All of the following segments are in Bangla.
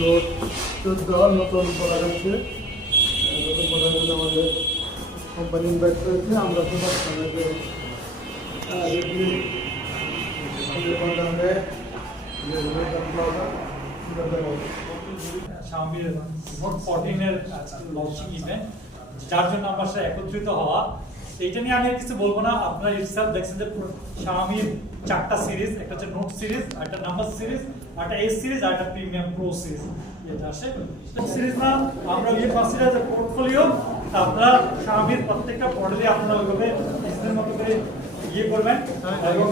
নোট 14 নতুন প্রোডাক্ট হচ্ছে, নতুন প্রোডাক্ট আমাদের কোম্পানি ইনভাইট করেছে। আমরা সবার সামনে Xiaomi Note 14 এর লঞ্চিং ইভেন্ট, যার জন্য আমার সাথে একত্রিত হওয়া। এইটা নিয়ে আমি কিছু বলবো না, আপনারা ইটসেলফ দেখছেন যে Xiaomi 4টা সিরিজ, একটা হচ্ছে নোট সিরিজ, একটা নাম্বার সিরিজ, একটা এস সিরিজ, আর একটা প্রিমিয়াম প্রো সিরিজ যেটা আসে। সিরিজ না আমরা ইয়ে কনসিডার যে পোর্টফোলিও, আপনারা Xiaomi প্রত্যেকটা মডেলে আপনারা ওইভাবে নিজেদের মতো করে ইয়ে করবেন এবং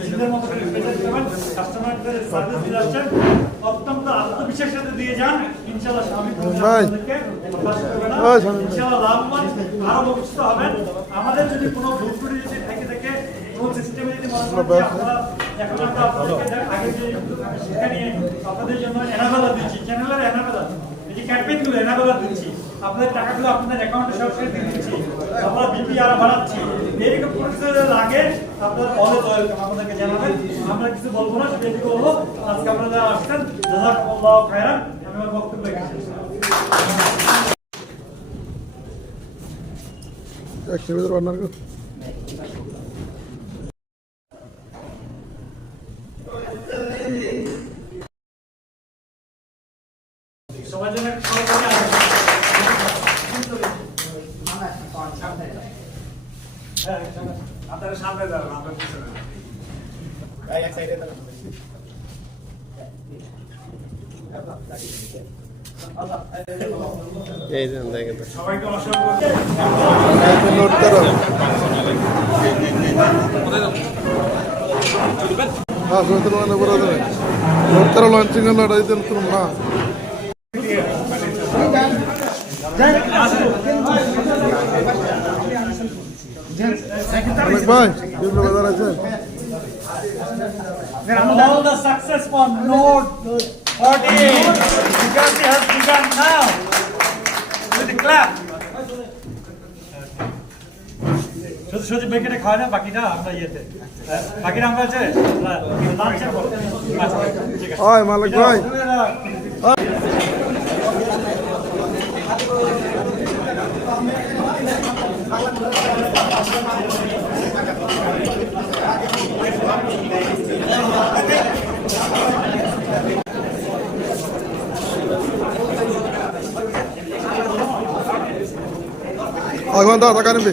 নিজেদের মতো করে রিপ্রেজেন্ট করবেন, কাস্টমারদের সার্ভিস দিচ্ছেন অত্যন্ত আত্মবিশ্বাসের সাথে দিয়ে যান। ইনশাআল্লাহ Xiaomi আপনাদেরকে হতাশ করবে না, ইনশাআল্লাহ লাভবান আরো ভবিষ্যতে হবেন। আমাদের যদি কোনো ভুল ত্রুটি যদি থেকে কোনো সিস্টেমে যদি মনে করেন আমরা এখন আমরা আপনাদেরকে আগে যে শিক্ষা নিয়ে আপনাদের জন্য এনাবেলার দিচ্ছি, চ্যানেলের এনাবেলার, এই যে ক্যাম্পেইনগুলো এনাবেলার দিচ্ছি, আপনাদের টাকাগুলো আপনাদের অ্যাকাউন্টে সরাসরি দিয়ে দিচ্ছি, আমরা বিপিআর বাড়াচ্ছি। এইরকম কোনো কিছু লাগে আপনারা অলওয়েজ ওয়েলকাম, আমাদেরকে জানাবেন। আমরা কিছু বলবো না, সেটা কি বলবো। আজকে আপনারা আসছেন, জাযাকুমুল্লাহু খায়রান। আমি আমার বক্তব্য রেখেছি। সবার জন্য আপনারা সামনে দাঁড়ান, আপনার পিছনে এক সাইডে দাঁড়ান। এই যে দেখেন সবাইকে অসংখ্য নোট করো। হ্যাঁ সুতরাং মানে বড় দেবে নোট করো লঞ্চিং এর লড়াই দেন তুমি না ভাই বিপ্লব বাজার আছে। All the success for Note 14 because it has begun now with the clap. শুধু বেকেটে খাওয়া না, বাকিটা আমরা ইয়েতে, বাকিটা আমরা আছে লাঞ্চের পর। আচ্ছা ঠিক আছে। ওই মালিক ভাই আগুন দাও টাকা নেবে।